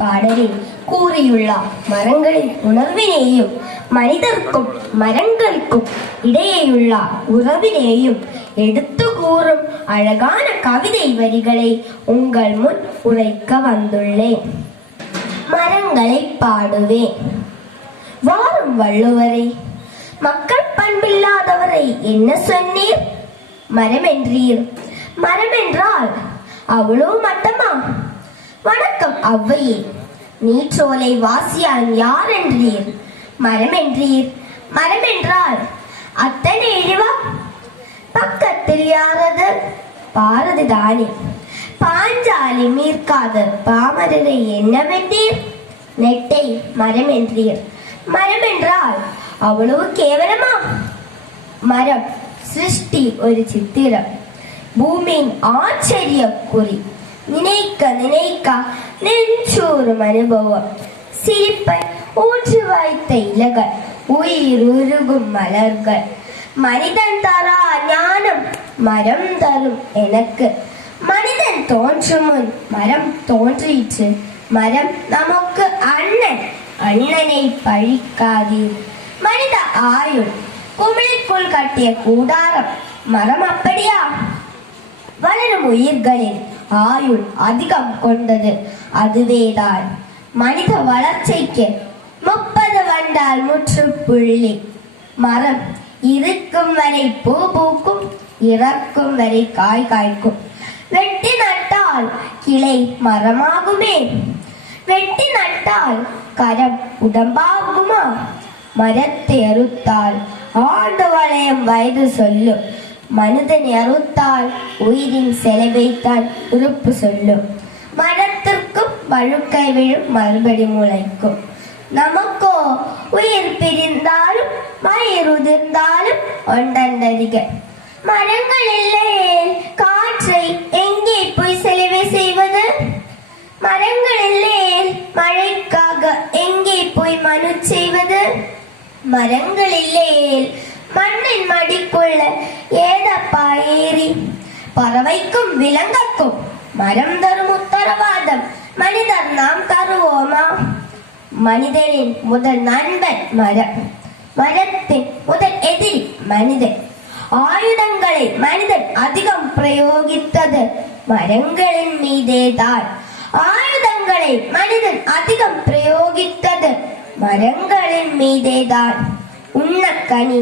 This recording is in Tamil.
பாடலில் கூறியுள்ள மரங்களின் உணர்வினையும் மனிதர்க்கும் மரங்களுக்கும் இடையேயுள்ள உறவினையும் எடுத்து கூறும் அழகான கவிதை வரிகளை உங்கள் முன் உரைக்க வந்துள்ளேன். மரங்களை பாடுவேன். வாரும் வள்ளுவரை, மக்கள் பண்பில்லாதவரை என்ன சொன்னீர்? மரம் என்றீர். மரம் என்றால் அவ்வளவு மட்டமா? வணக்கம் ஔவையே, நீற்றோலை வாசியான் யார் என்றீர்? மரம் என்றீர். மரம் என்றால் அத்தனை இழிவா? பக்கத்தில் யாரது? பாரதி தானே. பாஞ்சாலி மீர்க்காத பாமரரை என்னவென்றீர்? நெட்டை மரம் என்றீர். மரம் என்றால் அவ்வளவு கேவலமா? மரம் சிருஷ்டி ஒரு சித்திரம், பூமியின் ஆச்சரிய குறி. நினைக்க நினைக்க நெஞ்சூறும் அனுபவம், சிரிப்பை ஊற்றி வைத்த இலகள், உயிர் உருகும் மலர்கள். மனிதன் தரா ஞானம் மரம் தரும் எனக்கு. மனிதன் தோன்றும் முன் மரம் தோன்றிற்று. மரம் நமக்கு அண்ணன், அண்ணனை பழிக்காதீர். மனித ஆயுள் குமிழிக்குள் கட்டிய கூடாரம், மரம் அப்படியா? வளரும் உயிர்களின் ஆயுள் அதிகம் கொண்டது, அதுவேதான் மனித வளர்ச்சிக்கு 30 வந்தால் முற்றுப்புள்ளி. மரம் இருக்கும் வரை பூ பூக்கும், இறக்கும் வரை காய் காய்க்கும். வெட்டி நட்டால் கிளை மரமாகுமே, வெட்டி நட்டால் கரம் உடம்பாகுமா? மரத்தை அறுத்தால் ஆண்டு வளையம் வயது சொல்லும், மனிதனை அறுத்தால் உயிரின் செலவைத்தான் உறுப்பு சொல்லும். மரத்திற்கும் வழுக்கை விழும் மறுபடி முளைக்கும். நமக்கோ உயிர் பிரிந்தாலும் மயிர் உதிர்ந்தாலும் ஒன்றறிக. மரங்கள் இல்லையே காற்றை எங்கே போய் செலவை செய்வது? மரங்கள் இல்லையே மழைக்காக எங்கே போய் மனு செய்வது? மரங்கள் இல்லையே மண்ணின் மடிக்குள்ள ஏதப்பா ஏறி? பறவைக்கும் விலங்குக்கும் மரம் தரும் உத்தரவாதம் மனிதர் நாம் தருவோமா? மனிதனின் முதல் நண்பன் மரம், மரத்தின் முதல் எதிரி மனிதன். ஆயுதங்களை மனிதன் அதிகம் பிரயோகித்தது மரங்களின் மீதேதான். ஆயுதங்களை மனிதன் அதிகம் பிரயோகித்தது மரங்களின் மீதேதான். உண்ண கனி